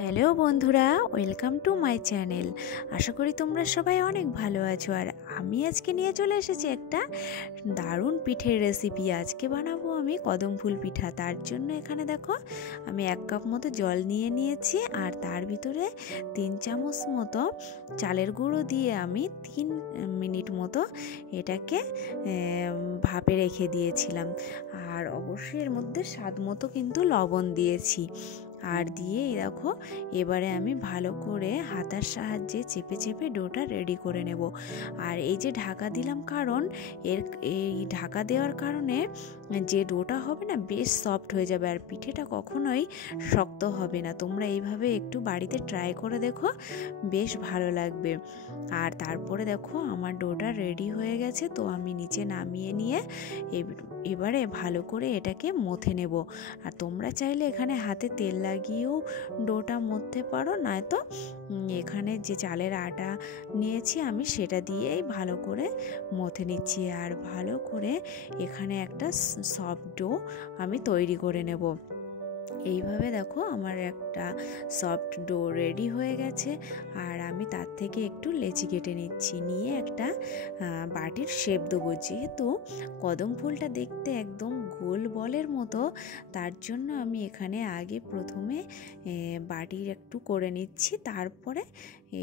Hello বন্ধুরা, welcome to my channel. আশা করি তোমরা সবাই অনেক ভালো আছো। আর আমি আজকে নিয়ে চলে এসেছি একটা দারুণ পিঠের রেসিপি। আজকে বানাবো আমি কদম ফুল পিঠা। তার জন্য এখানে দেখো আমি 1 কাপ মতো জল নিয়ে নিয়েছি, আর তার ভিতরে 3 চামচ মতো চালের গুঁড়ো দিয়ে আমি 3 মিনিট মতো এটাকে ভাপে রেখে দিয়েছিলাম। আর অবশ্যই এর মধ্যে স্বাদ মতো কিন্তু লবণ দিয়েছি। আর দিয়ে দেখো এবারে আমি ভালো করে হাতার সাহায্যে চেপে চেপে ডোটা রেডি করে নেব। আর এই যে ঢাকা দিলাম, কারণ এই ঢাকা দেওয়ার কারণে যে ডোটা হবে না, বেশ সফট হয়ে যাবে, আর পিঠেটা কখনোই শক্ত হবে না। তোমরা এইভাবে একটু বাড়িতে ট্রাই করে দেখো, বেশ ভালো লাগবে। আর তারপরে দেখো আমার ডোটা রেডি হয়ে গেছে, তো আমি নিচে নামিয়ে নিয়ে এবারে ভালো করে এটাকে মথে নেব। আর তোমরা চাইলে এখানে হাতে তেল লাগিয়েও ডোটা মথতে পারো, নয়তো এখানে যে চালের আটা নিয়েছি আমি সেটা দিয়েই ভালো করে মথে নিচ্ছি। আর ভালো করে এখানে একটা সফট ডো আমি তৈরি করে নেব। এইভাবে দেখো আমার একটা সফট ডো রেডি হয়ে গেছে। আর আমি তার থেকে একটু লেচি কেটে নিচ্ছি, নিয়ে একটা বাটির শেপ দেবো। যেহেতু কদম ফুলটা দেখতে একদম গোল বলের মতো, তার জন্য আমি এখানে আগে প্রথমে বাটির একটু করে নিচ্ছি, তারপরে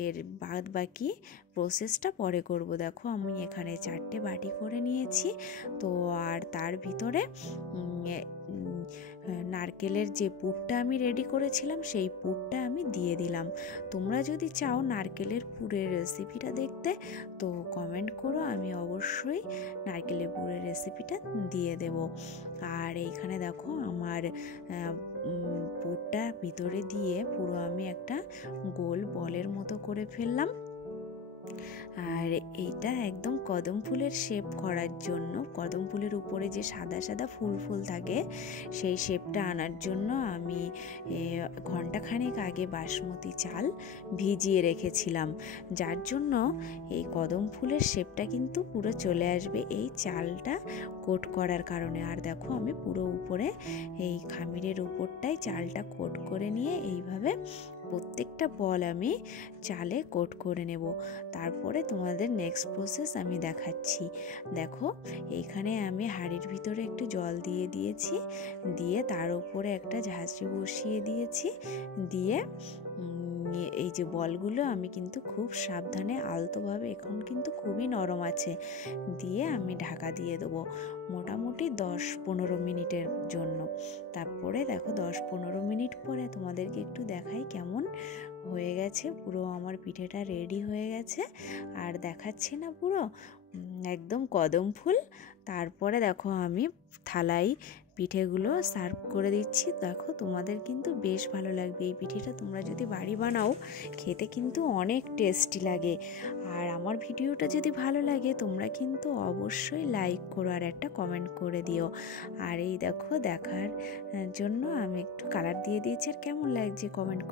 এর বাদ বাকি প্রসেসটা পরে করব। দেখো আমি এখানে 4টে বাটি করে নিয়েছি। তো আর তার ভিতরে নারকেলের যে পুরটা আমি রেডি করেছিলাম সেই পুরটা আমি দিয়ে দিলাম। তোমরা যদি চাও নারকেলের পুরের রেসিপিটা দেখতে, তো কমেন্ট করো, আমি অবশ্যই নারকেলের পুরের রেসিপিটা দিয়ে দেব। আর এইখানে দেখো আমার পুরটা ভিতরে দিয়ে পুরো আমি একটা গোল বলের মতো করে ফেললাম। আর এইটা একদম কদম ফুলের শেপ করার জন্য, কদম ফুলের উপরে যে সাদা সাদা ফুল ফুল থাকে সেই শেপটা আনার জন্য আমি ঘন্টাখানেক আগে বাসমতি চাল ভিজিয়ে রেখেছিলাম, যার জন্য এই কদম ফুলের শেপটা কিন্তু পুরো চলে আসবে এই চালটা কোট করার কারণে। আর দেখো আমি পুরো উপরে এই খামিরের উপরটাই চালটা কোট করে নিয়ে এইভাবে প্রত্যেকটা বল আমি চালে কোট করে নেব। তারপরে তোমাদের নেক্সট প্রসেস আমি দেখাচ্ছি। দেখো এইখানে আমি হাঁড়ির ভিতরে একটু জল দিয়ে দিয়েছি, দিয়ে তার উপরে একটা ঝাঁঝরি বসিয়ে দিয়েছি, দিয়ে এই যে বলগুলো আমি কিন্তু খুব সাবধানে আলতোভাবে, এখন কিন্তু খুবই নরম আছে, দিয়ে আমি ঢাকা দিয়ে দেবো মোটামুটি 10-15 মিনিটের জন্য। তারপরে দেখো 10-15 মিনিট পরে তোমাদেরকে একটু দেখাই কেমন হয়ে গেছে। পুরো আমার পিঠেটা রেডি হয়ে গেছে, আর দেখাচ্ছি না পুরো একদম কদম ফুল। তারপরে দেখো আমি থালায় পিঠেগুলো সার্ভ করে দিচ্ছি। দেখো তোমাদের কিন্তু বেশ ভালো লাগবে এই পিঠেটা, তোমরা যদি বাড়ি বানাও খেতে কিন্তু অনেক টেস্টি লাগে। আর আমার ভিডিওটা যদি ভালো লাগে তোমরা কিন্তু অবশ্যই লাইক করো আর একটা কমেন্ট করে দিও। আর এই দেখো দেখার জন্য আমি একটু কালার দিয়ে দিয়েছি, আর কেমন লাগছে কমেন্ট